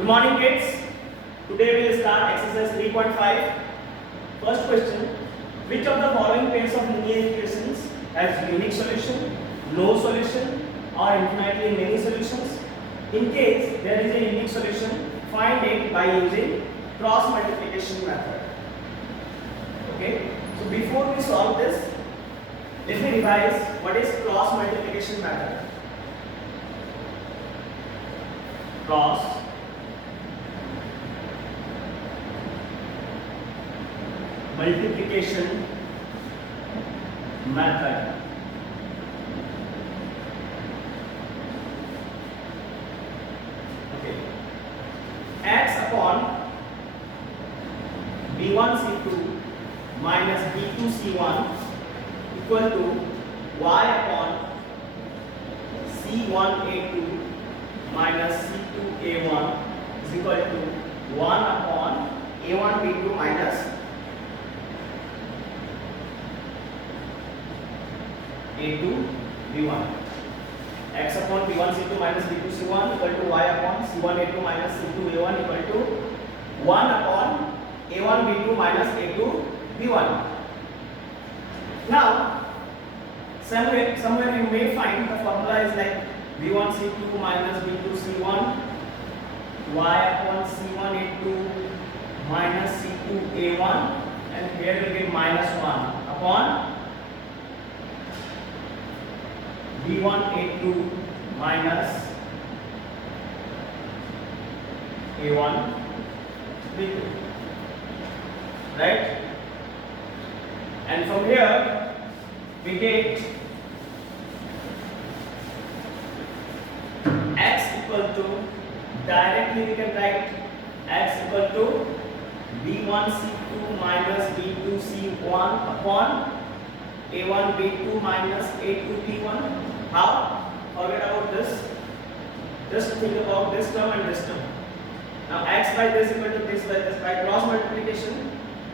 Good morning, kids. Today we will start exercise 3.5. First question: which of the following pairs of linear equations has unique solution, no solution, or infinitely many solutions? In case there is a unique solution, find it by using cross multiplication method. Okay. So before we solve this, let me revise what is cross multiplication method. Cross multiplication method. Okay. X upon b1 c2 minus b2 c1 equal to y upon c1 a2 minus c2 a1 is equal to 1 upon a1 b2 minus a2 b1. X upon b1 c2 minus b2 c1 equal to y upon c1 a2 minus c2 a1 equal to 1 upon a1 b2 minus a2 b1. Now somewhere you may find the formula is like b1 c2 minus b2 c1 y upon c1 a2 minus c2 a1, and here we get minus 1 upon b1 a2 minus a1 b2, right? And from here we get x equal to, directly we can write x equal to b1 c2 minus b2 c1 upon a1 b2 minus a2 b1. How? Forget about this. Just think about this term and this term. Now x by this equal to this by this. By cross multiplication,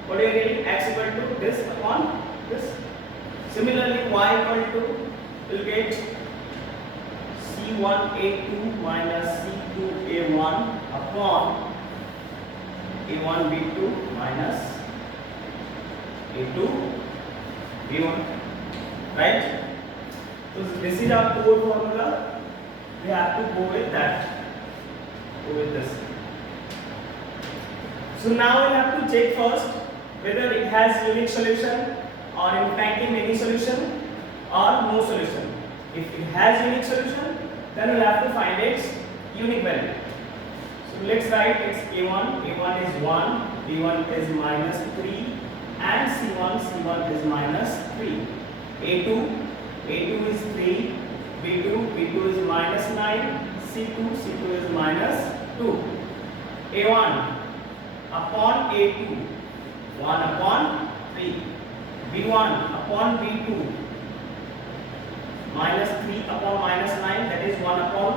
what are you getting? X equal to this upon this. Similarly, y equal to, will get c1 a2 minus c2 a1 upon a1 b2 minus a2 b1, right? So this is our core formula. We have to go with that. Go with this. So now we have to check first whether it has unique solution or infinitely many solution or no solution. If it has unique solution, then we'll have to find its unique value. So let's write its a1. a1 is 1, b1 is minus 3, and c1 is minus 3. a2 is 3, b2 is minus 9, c2 is minus 2. a1 upon a2, 1 upon 3. b1 upon b2, minus 3 upon minus 9, that is 1 upon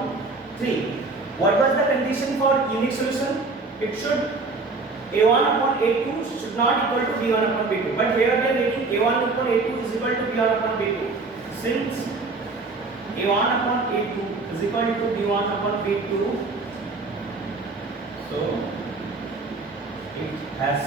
3. What was the condition for unique solution? It should a1 upon a2 should not equal to b1 upon b2. But here we are making a1 upon a2 is equal to b1 upon b2. Since a1 upon a2 is equal to b1 upon b2, so it has,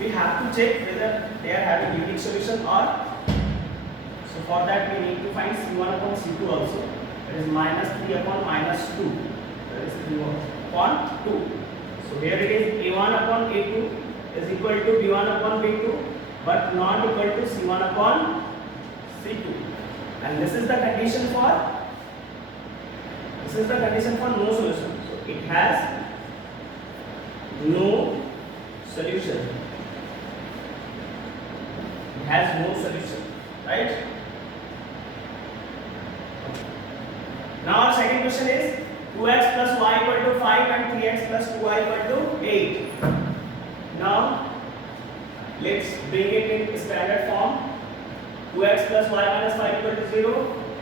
we have to check whether they are having unique solution or. So for that we need to find c1 upon c2 also. That is minus 3 upon minus 2. That is 3 upon 2. So here it is a1 upon a2 is equal to b1 upon b2, but not equal to c1 upon c2. And this is the condition for, no solution. So it has no solution. It has no solution, right? Now our second question is 2x plus y equal to 5 and 3x plus 2y equal to 8. Now let's bring it in standard form. 2x plus y minus 5 equal to 0.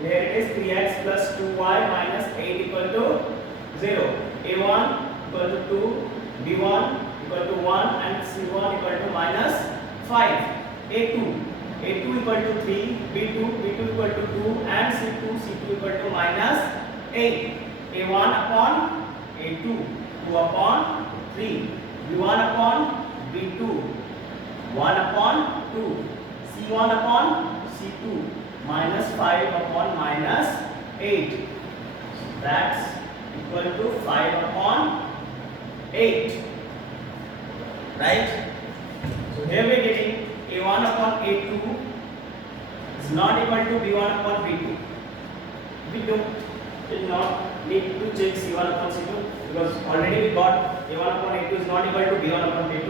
Here it is 3x plus 2y minus 8 equal to 0. a1 equal to 2, b1 equal to 1, and c1 equal to minus 5. a2 equal to 3, b2 equal to 2, and c2 equal to minus 8. A1 upon A2, 2 upon 3. B1 upon B2, 1 upon 2. C1 upon C2, minus 5 upon minus 8. That's equal to 5 upon 8. Right? So here we are getting A1 upon A2 is not equal to B1 upon B2. We did not need to check C1 upon C2 because already we got A1 upon A2 is not equal to B1 upon B2.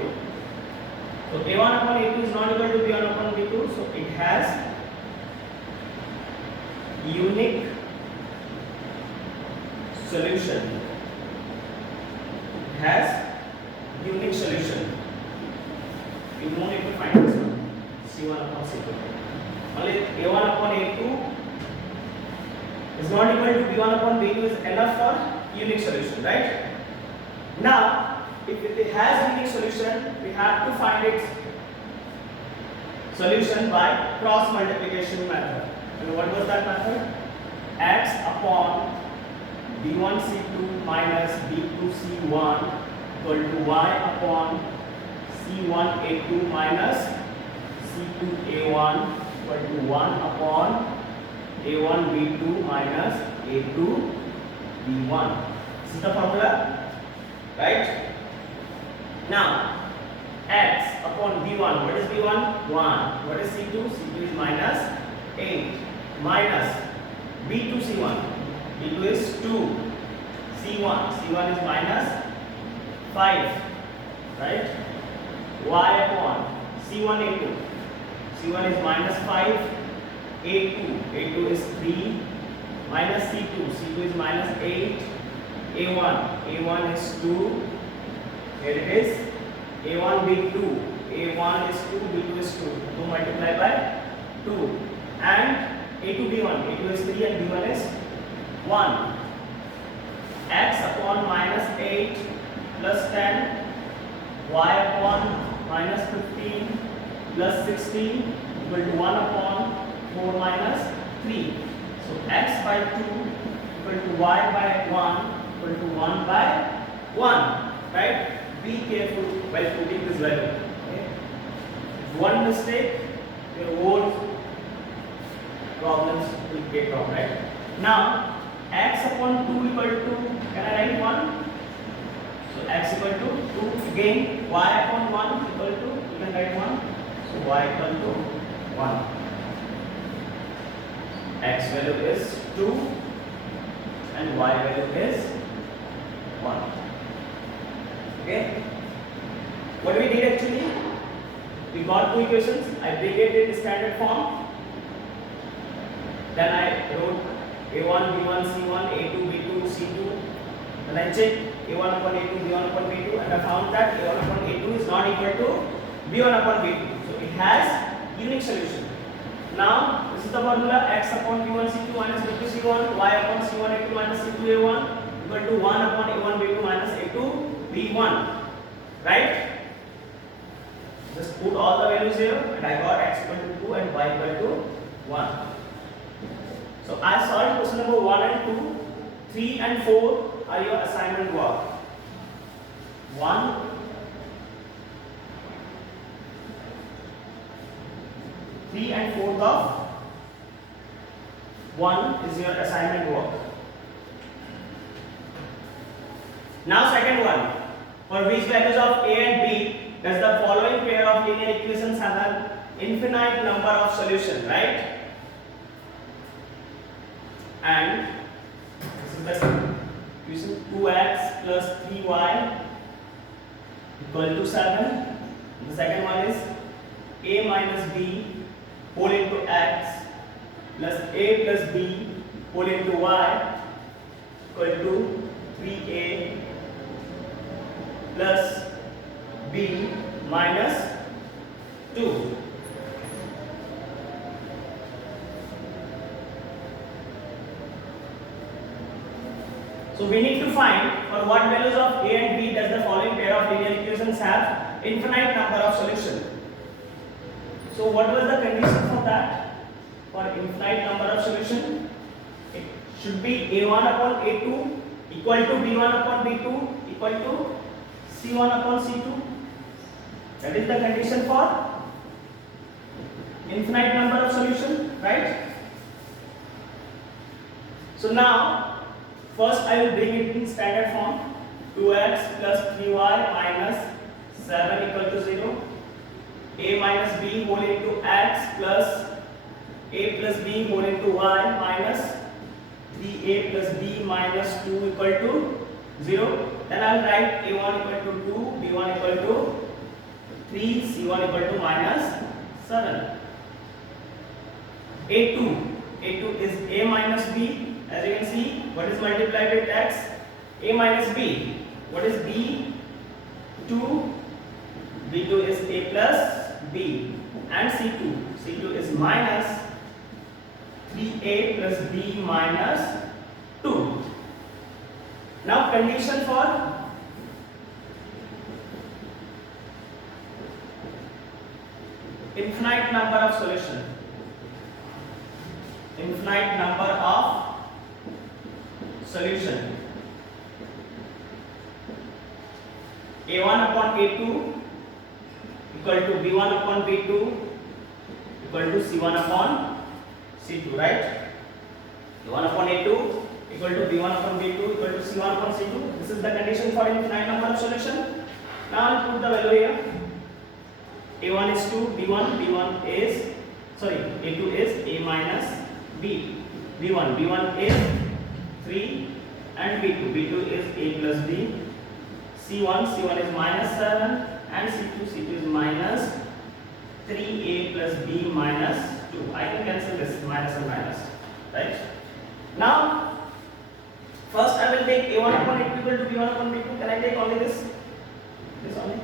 So A1 upon A2 is not equal to B1 upon B2. So it has unique solution. It has unique solution. You don't need to find this one. C1 upon C2. Only A1 upon A2 is not equal to B1 upon B2 is enough for unique solution, right? Now, if it has unique solution, we have to find its solution by cross multiplication method. And what was that method? X upon B1 C2 minus B2 C1 equal to Y upon C1 A2 minus C2 A1 equal to 1 upon A1 B2 minus A2 B1. This is the formula, right? Now, X upon B1, what is B1? 1. What is C2? C2 is minus 8 minus B2 C1. B2 is 2. C1 is minus 5, right? Y upon C1 A2. C1 is minus 5. A2 is 3 minus C2 is minus 8. A1 is 2. Here it is. A1 B2. A1 is 2, B2 is 2. 2 multiplied by 2. And A2 B1. A2 is 3 and B1 is 1. X upon minus 8 plus 10. Y upon minus 15 plus 16 equal to 1 upon 4 minus 3. So X by 2 equal to Y by 1 equal to 1 by 1. Right? Be careful while putting this value. Okay? One mistake, your whole problems will get wrong. Right? Now, X upon 2 equal to, can I write 1? So X equal to 2. Again, Y upon 1 equal to, you can write 1. So Y equal to 1. X value is 2 and Y value is 1. Okay? What we did actually? We got two equations. I abbreviated in standard form. Then I wrote A1, B1, C1, A2, B2, C2. Then I checked A1 upon A2, B1 upon B2, and I found that A1 upon A2 is not equal to B1 upon B2. So it has unique solution. Now, this is the formula X upon B1 C2 minus B2 C1, Y upon C1 A2 minus C2 A1 equal to 1 upon A1 B2 minus A2 B1. Right? Just put all the values here and I got X equal to 2 and Y equal to 1. So I solved question number 1 and 2. 3 and 4 are your assignment work. 1, 3 and 4 of 1 is your assignment work. Now second one. For which values of A and B does the following pair of linear equations have an infinite number of solutions, right? And this is the equation 2x plus 3y equal to 7. The second one is A minus B whole into x plus A plus B whole into y equal to 3A plus B minus 2. So we need to find for what values of A and B does the following pair of linear equations have infinite number of solutions. So what was the condition for that? For infinite number of solutions, it should be a1 upon a2 equal to b1 upon b2 equal to c1 upon c2. That is the condition for infinite number of solution, right? So now first I will bring it in standard form. 2x plus 3y minus 7 equal to 0. A minus b whole into x plus a plus b whole into y minus 3a plus b minus 2 equal to 0. Then I will write a1 equal to 2, b1 equal to 3, c1 equal to minus 7. a2 is a minus b. As you can see, what is multiplied with x? A minus b. What is b? 2. b2 is a plus b. And c2 is minus 3a plus b minus 2. Now condition for infinite number of solution. Infinite number of solution. a1 upon a2 equal to b1 upon b2 equal to c1 upon c2, right? a1 upon a2 equal to b1 upon b2 equal to c1 upon c2. This is the condition for infinite number of solution. Now I'll put the value here. a1 is 2, b1 is a2 is a minus b. b1 is 3 and b2 is a plus b. c1 is minus 7 and c2 is minus 3a plus b minus 2. I can cancel this minus and minus, right? Now first I will take a1 upon a2 equal to b1 upon b2. Can I take only this only?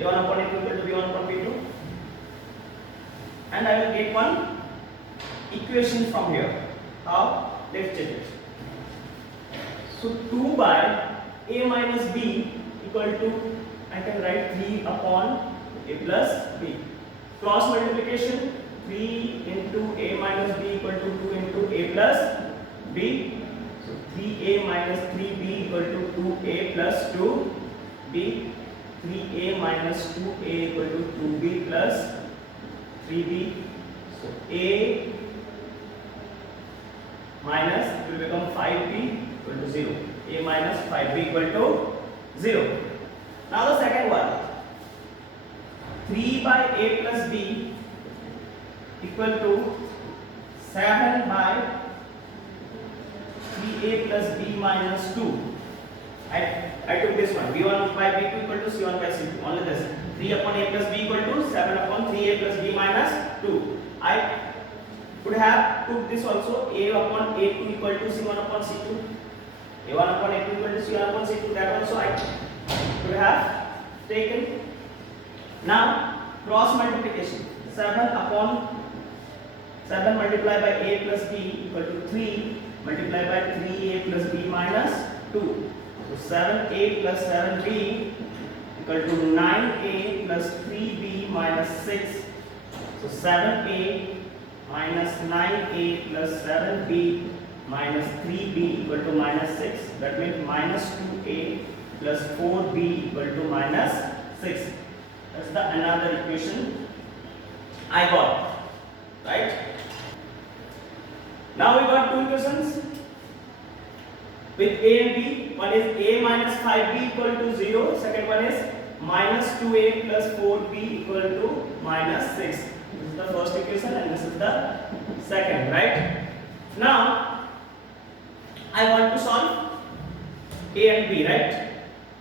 a1 upon a2 equal to b1 upon b2, and I will get one equation from here. How? Let's check it. So 2 by a minus b equal to, I can write 3 upon a plus b. Cross multiplication, 3 into a minus b equal to 2 into a plus b. So 3a minus 3b equal to 2a plus 2b. 3a minus 2a equal to 2b plus 3b. So a minus, it will become 5b equal to 0. a minus 5b equal to 0. Now the second one, 3 by a plus b equal to 7 by 3a plus b minus 2. I took this one, b1 by b2 equal to c1 by c2, only this. 3 upon a plus b equal to 7 upon 3a plus b minus 2. I could have took this also, a upon a2 equal to c1 upon c2. a1 upon a2 equal to c1 upon c2, that also I could have taken. Now cross multiplication, 7 upon 7 multiplied by a plus b equal to 3 multiplied by 3a plus b minus 2. So 7a plus 7b equal to 9a plus 3b minus 6. So 7a minus 9a plus 7b minus 3b equal to minus 6. That means minus 2a plus 4b equal to minus 6. That's the another equation I got, right? Now we got two equations with a and b. One is a minus 5b equal to 0. Second one is minus 2a plus 4b equal to minus 6. This is the first equation and this is the second, right? Now I want to solve a and b, right?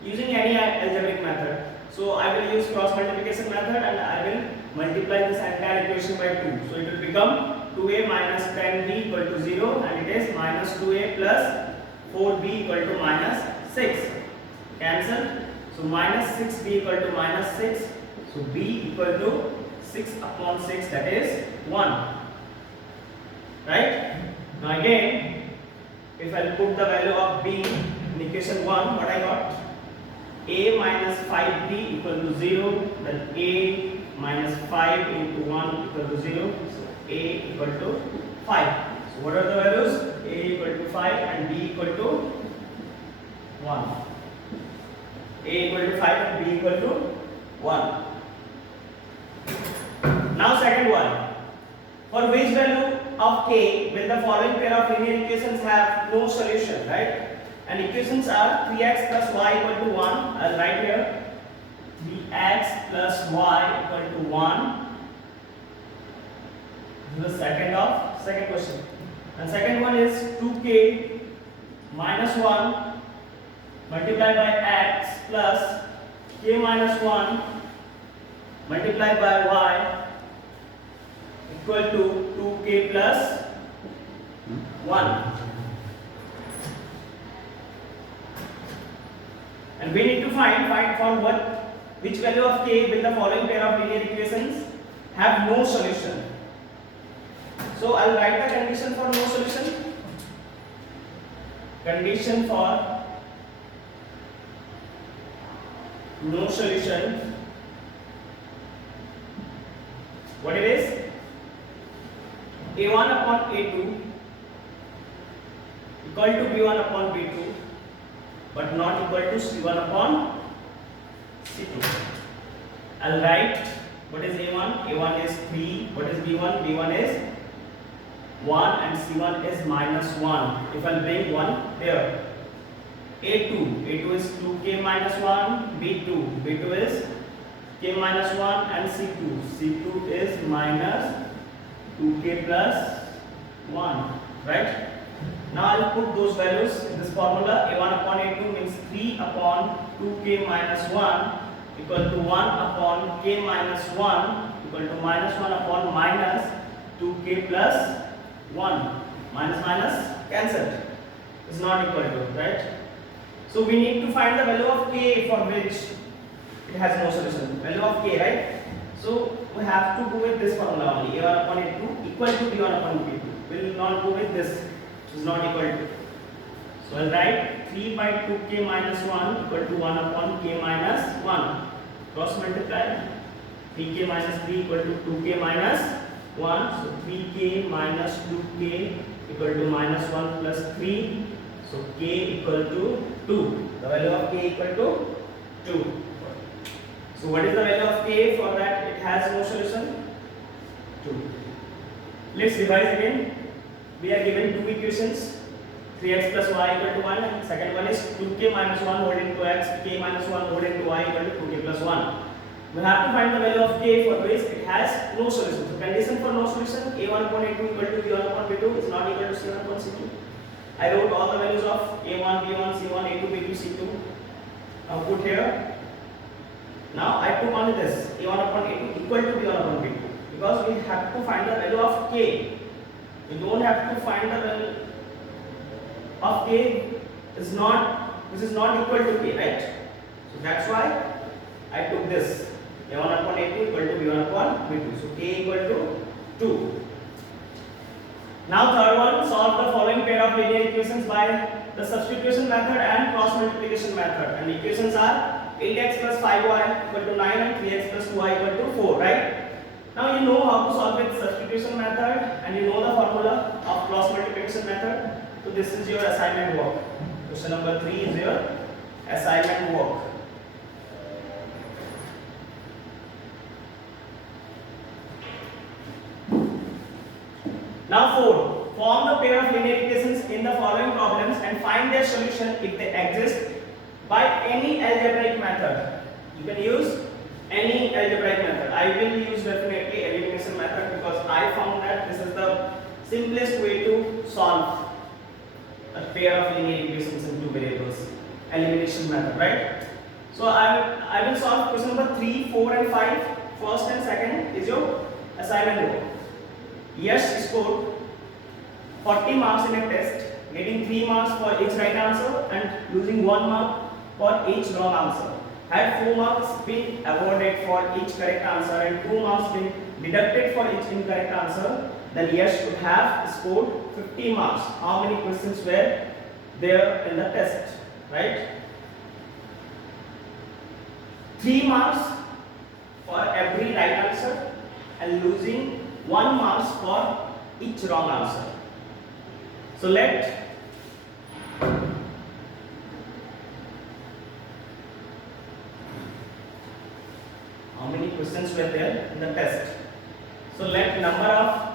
Using any algebraic method. So I will use cross multiplication method and I will multiply this entire equation by 2. So it will become 2a minus 10b equal to 0 and it is minus 2a plus 4b equal to minus 6. Cancel. So minus 6b equal to minus 6. So b equal to 6 upon 6, that is 1. Right? Now again, if I put the value of b in equation 1, what I got? A minus 5b equal to 0, then a minus 5 into 1 equal to 0. So a equal to 5. So what are the values? A 1. A equal to 5 and B equal to 1. Now second one. For which value of k will the following pair of linear equations have no solution, right? And equations are 3x plus y equal to 1. I'll write here 3x plus y equal to 1. This is the second question. And second one is 2k minus 1 multiplied by x plus k minus 1 multiplied by y equal to 2k plus 1. And we need to find for which value of k will the following pair of linear equations have no solution. So I'll write the condition for no solution. Condition for no solution. What it is? A1 upon A2 equal to B1 upon B2 but not equal to C1 upon C2. I'll write what is A1? A1 is 3. What is B1? B1 is 1 and C1 is minus 1. If I'll bring 1 there. A2 is 2k minus 1. B2 is k minus 1 and C2 is minus 2k plus 1, right? Now I'll put those values in this formula. A1 upon A2 means 3 upon 2k minus 1 equal to 1 upon k minus 1 equal to minus 1 upon minus 2k plus 1. Minus cancelled. Is not equal to, right? So we need to find the value of k for which it has no solution. Value of k, right? So we have to do with this formula only. A1 upon A2 equal to B1 upon B2. We will not go with this. It is not equal to. So I'll write 3 by 2k minus 1 equal to 1 upon k minus 1. Cross multiply. 3k minus 3 equal to 2k minus 1. So 3k minus 2k equal to minus 1 plus 3. So k equal to 2. The value of k equal to 2. So what is the value of k for that it has no solution? 2. Let's revise again. We are given two equations, 3x plus y equal to 1 and second one is 2k minus 1 whole into x, k minus 1 whole into y equal to 2k plus 1. We have to find the value of k for which it has no solution. So condition for no solution, a1 upon a2 equal to b1 upon b2 is not equal to c1 upon c2. I wrote all the values of a1, b1, c1, a2, b2, c2. Now put here. Now I took only this a1 upon a2 equal to b1 upon b2 because we have to find the value of k. We don't have to find the value of k this is not equal to k, right? So that's why I took this a1 upon a2 equal to b1 upon b2. So k equal to 2. Now third one, solve the following pair of linear equations by the substitution method and cross multiplication method. And the equations are 8x plus 5y equal to 9 and 3x plus 2y equal to 4, right? Now you know how to solve with substitution method and you know the formula of cross multiplication method. So this is your assignment work. Question number 3 is your assignment work. Now 4. Form the pair of linear equations in the following problems and find their solution if they exist by any algebraic method. You can use any algebraic method. I will use definitely elimination method because I found that this is the simplest way to solve a pair of linear equations in two variables. Elimination method, right? So I will solve question number 3, 4 and 5. First and second is your assignment work. Yash scored 40 marks in a test, getting 3 marks for each right answer and losing 1 mark for each wrong answer. Had 4 marks been awarded for each correct answer and 2 marks been deducted for each incorrect answer, then Yash would have scored 50 marks. How many questions were there in the test, right? 3 marks for every right answer and losing 1 marks for each wrong answer. So let questions were there in the test. So let number of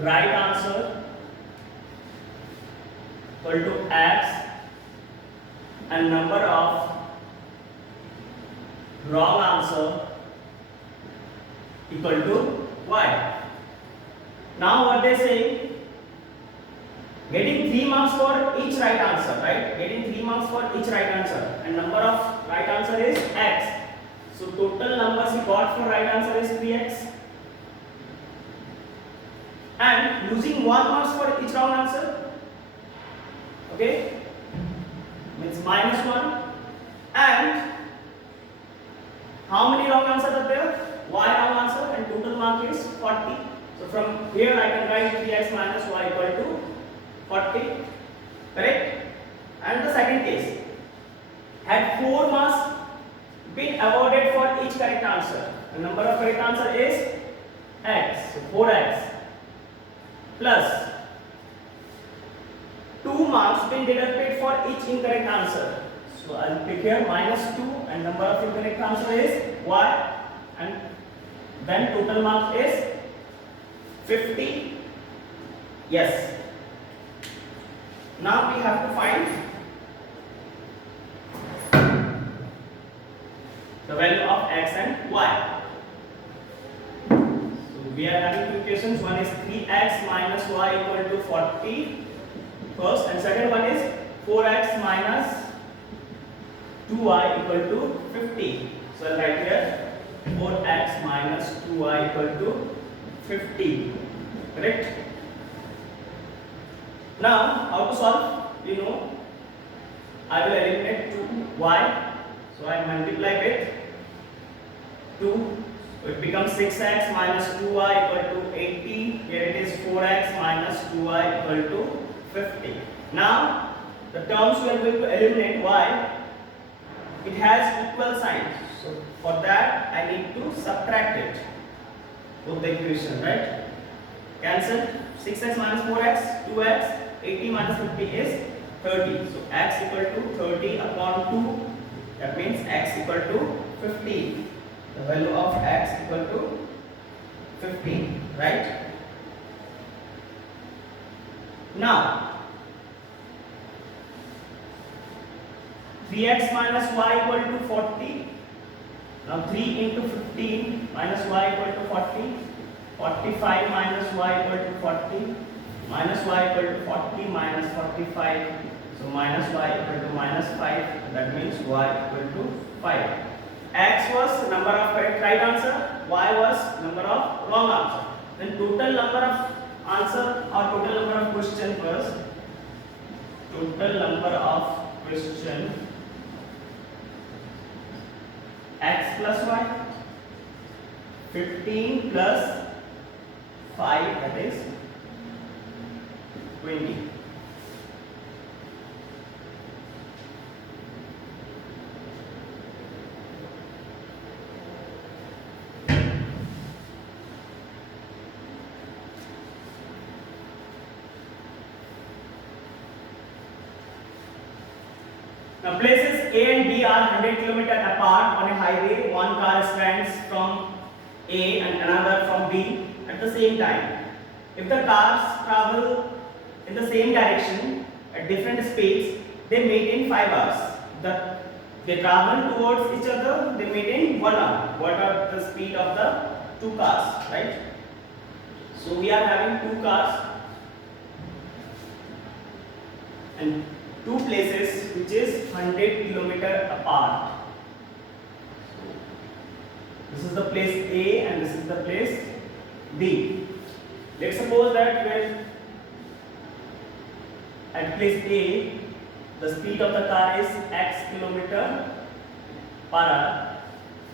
right answer equal to x and number of wrong answer equal to y. Now what they say, getting 3 marks for each right answer, right? Getting 3 marks for each right answer, and number of right answer is x. So total numbers he got for right answer is 3x, and losing 1 marks for each wrong answer, okay, means -1. And how many wrong answers are there? Y wrong answer, and total mark is 40. So from here I can write 3x minus y equal to 40, correct? And the second case, had 4 marks been awarded for each correct answer. The number of correct answer is x, so 4x plus 2 marks been deducted for each incorrect answer. So I'll pick here -2, and number of incorrect answer is y, and then total mark is 50. Yes. Now we have to find the value of x and y. So we are having two equations. One is 3x minus y equal to 40 first, and second one is 4x minus 2y equal to 50. So I'll write here 4x minus 2y equal to 50. Correct? Now, how to solve? You know, I will eliminate 2y. So I multiply with 2. So it becomes 6x minus 2y equal to 80. Here it is 4x minus 2y equal to 50. Now, the terms we are going to eliminate y, it has equal signs. So for that I need to subtract it. Both the equation, right? Cancel 6x minus 4x, 2x, 80 minus 50 is 30. So x equal to 30 upon 2. That means x equal to 50. The value of x equal to 50, right? Now 3x minus y equal to 40. Now 3 into 15 minus y equal to 40. 45 minus y equal to 40. Minus y equal to 40 minus 45. So minus y equal to minus 5. That means y equal to 5. X was number of correct right answer. Y was number of wrong answer. Then total number of answer or total number of question first. Total number of question x plus y, 15 plus 5, that is 20. Now places A and B are 100 km apart on a highway. One car stands from A and another from B at the same time. If the cars travel in the same direction at different speeds, they meet in 5 hours. They travel towards each other, they meet in 1 hour. What are the speed of the two cars, right? So we are having two cars and two places which is 100 km apart. This is the place A and this is the place B. Let's suppose that when at place A the speed of the car is x km per hour,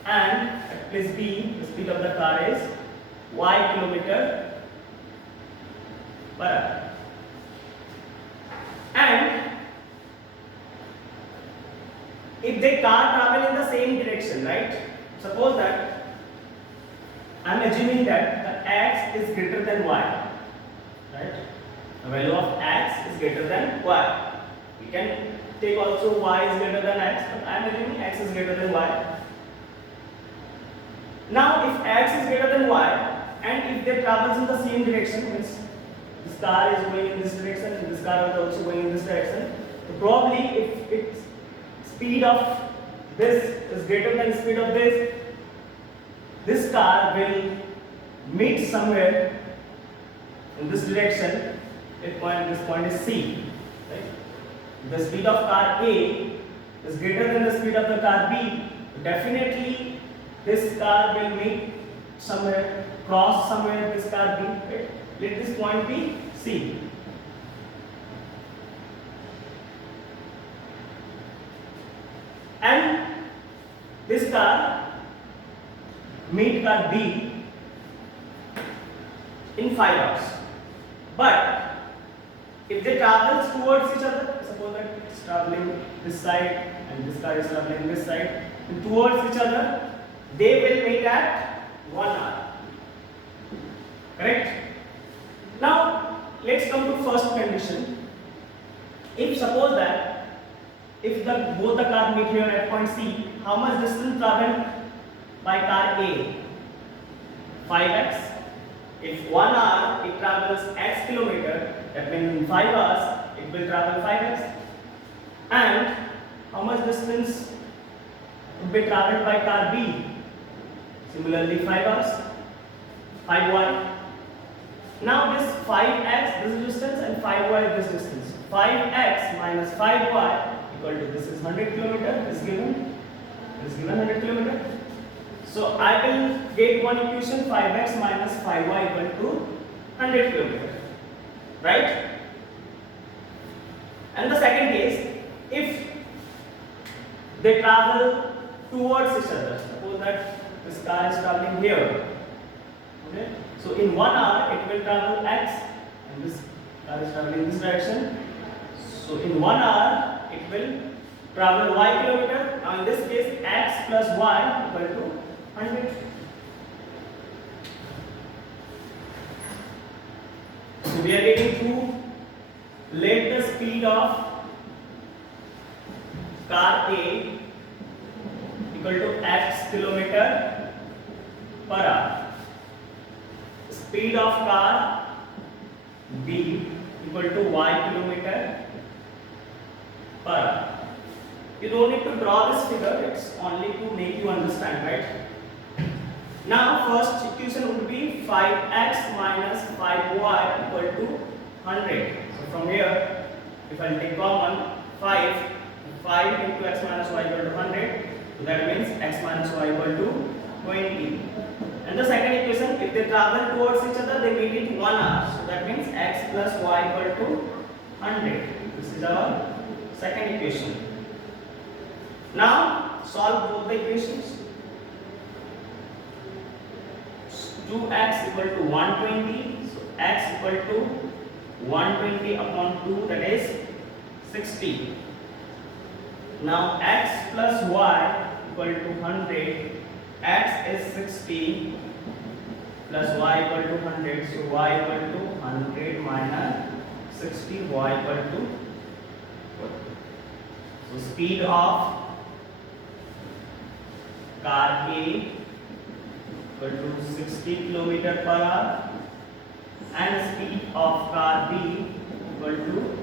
and at place B the speed of the car is y km per hour. And if they car travel in the same direction, right? Suppose that I am assuming that the x is greater than y, right? The value of x is greater than y. We can take also y is greater than x, but I am assuming x is greater than y. Now, if x is greater than y, and if they travels in the same direction, means this car is going in this direction and this car is also going in this direction, so probably if its speed of this is greater than the speed of this car will meet somewhere in this direction. This point is C. Right? The speed of car A is greater than the speed of the car B. Definitely, this car will meet somewhere, cross somewhere this car B. Right? Let this point be C. And this car meet car B in 5 hours. But if they travel towards each other, suppose that it's traveling this side and this car is traveling this side, and towards each other, they will meet at 1 hour. Correct? Now, let's come to first condition. If suppose that if both the car meet here at point C, how much distance traveled by car A? 5x. If 1 hour it travels x kilometer, that means in 5 hours it will travel 5x. And how much distance would be traveled by car B? Similarly 5 hours, 5y. Now this 5x this distance and 5y this distance. 5x minus 5y equal to, this is 100 kilometer is given. This is given 100 kilometer. So I will get one equation, 5x minus 5y equal to 100 kilometer. Right? And the second case, if they travel towards each other, suppose that this car is traveling here. Okay? So in 1 hour it will travel x and this car is traveling in this direction. So in 1 hour it will travel y kilometer. Now in this case x plus y equal to 100. So we are getting to let the speed of car A equal to x kilometer per hour. Speed of car B equal to y kilometer per hour. You don't need to draw this figure, it's only to make you understand, right? Now first equation would be 5x minus 5y equal to 100. So from here, if I take common 5 into x minus y equal to 100, so that means x minus y equal to 20. And the second equation, if they travel towards each other, they meet in 1 hour. So that means x plus y equal to 100. This is our second equation. Now solve both the equations. 2x equal to 120. So x equal to 120 upon 2, that is 60. Now x plus y equal to 100. X is 60 plus y equal to 100. So y equal to 100 minus 60, y equal to, so speed of car A equal to 60 km per hour and speed of car B equal to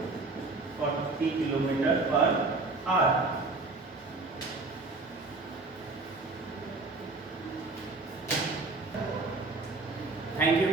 40 km per hour. Thank you.